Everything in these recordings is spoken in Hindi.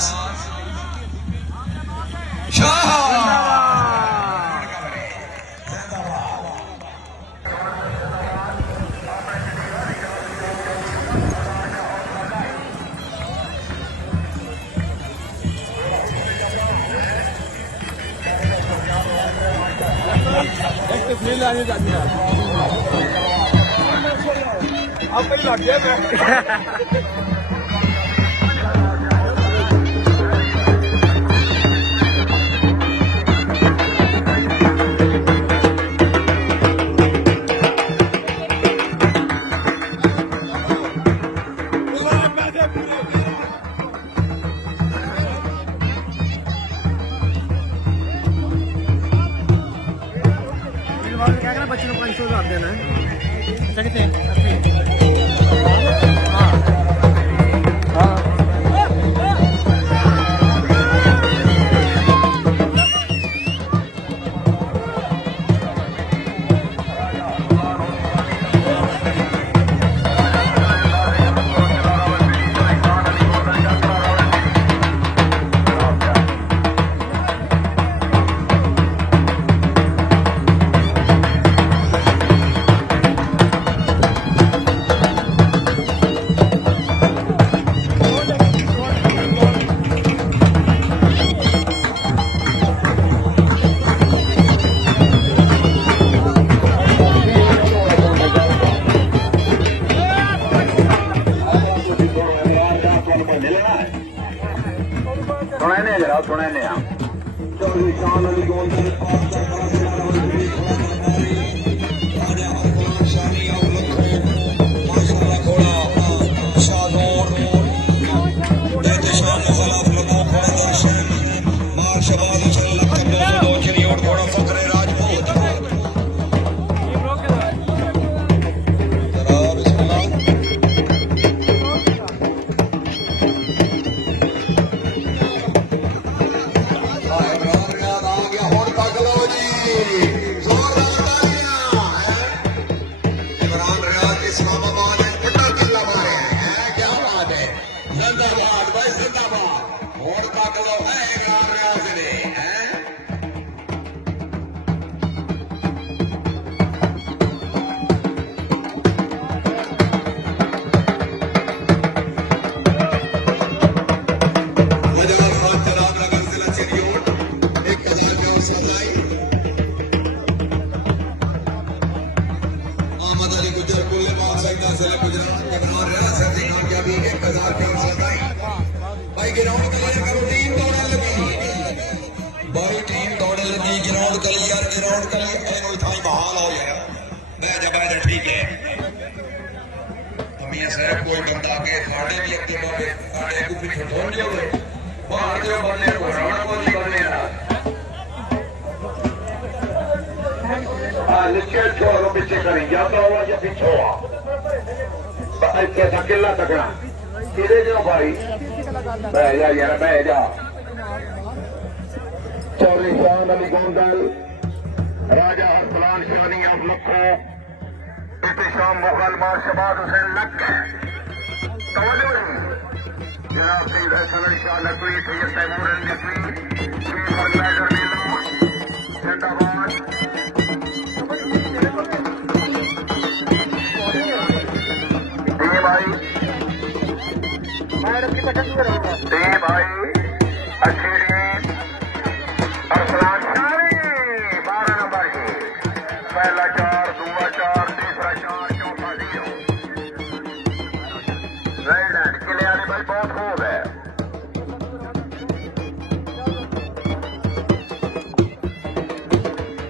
शाहबाज शाह आप लग गया बच्चों को 500 आप देना है। अच्छा कितने ठीक है अमीर साहब कोई बंदा के खाड़े भी अगे बाबे खाड़े को पीछे ढोल दियो बाहर जो बंदे को राणा को नहीं बने नीचे छोड़ो पीछे करें या तो हुआ या पीछे हुआ कैसा किला तकड़ा सीधे जाओ भाई बह जा यार बह जा चौधरी शान अली गोंदल राजा हरसलान शिवनी अब लखो शाम मुगल मार्शबाद हुसैन लग जनाब सईद हसन अली शाह नकवी सैयद तैमूर अली नकवी जिंदाबाद भाई अच्छी अरसलान शाही 12 नंबर की पहला 4 दूसरा 4 तीसरा 4 चौथा 0 रेड किले वाले भाई बहुत खूब है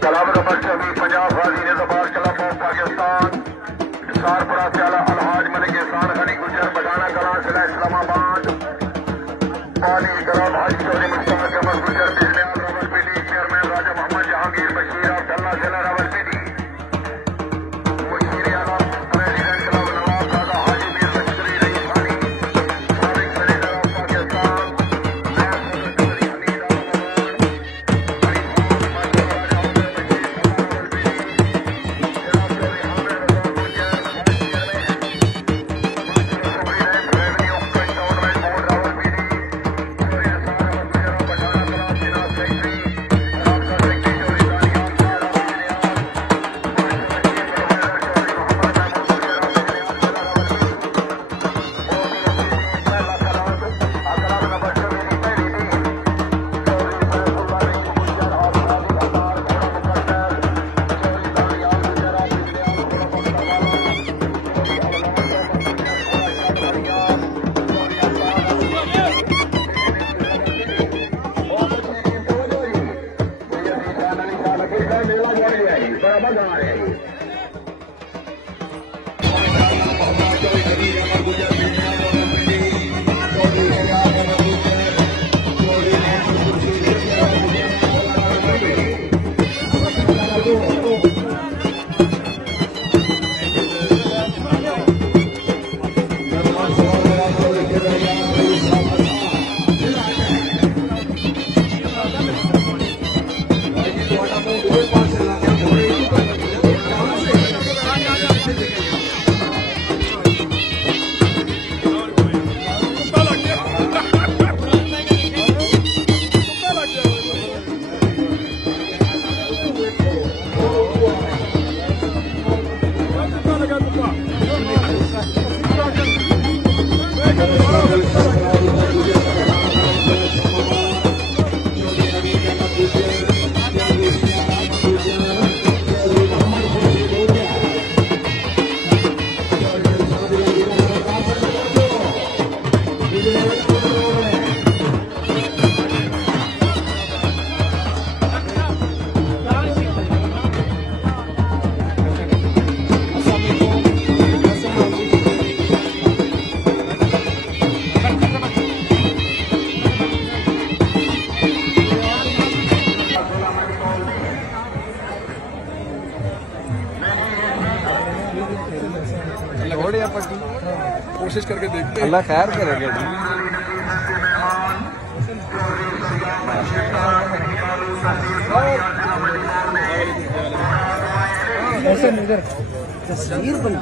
कलाम नंबर 24 पंजाब वाली ने जबार चला पाकिस्तान सारपुरा से आला अलहाज मलिक एहसान गनी गुजर बटाना कला जिला इस्लामाबाद पानी गरम हाजी चौधरी मुश्ताक अहमद गुजर बिजलियाल रावलपिंडी चेयरमैन राजा मोहम्मद जहांगीर बशीर अब्दुल्ला जिला रावलपिंडी मुशीर आलम प्रेसिडेंट क्लब नवाब दादा हाजी मीर लश्करी रईस खानी साबिक सेनेटर ऑफ पाकिस्तान नायब सदर हमीद थोड़े पट्टी कोशिश करके देखते हैं, अल्लाह खैर करेगा जी। तस्वीर बना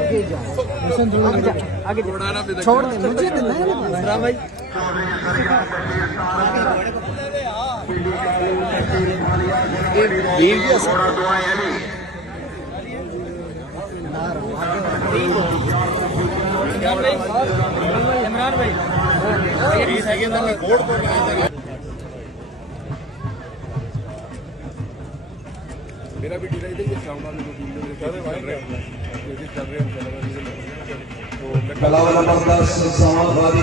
आगे जा, आगे जा, छोड़ दे मुझे देना है ना भाई। इमरान भाई मेरा भी डिले देखिए साउंड वाले जो वीडियो चल रहे हैं तो मैं कला वाला बंदा समाजवादी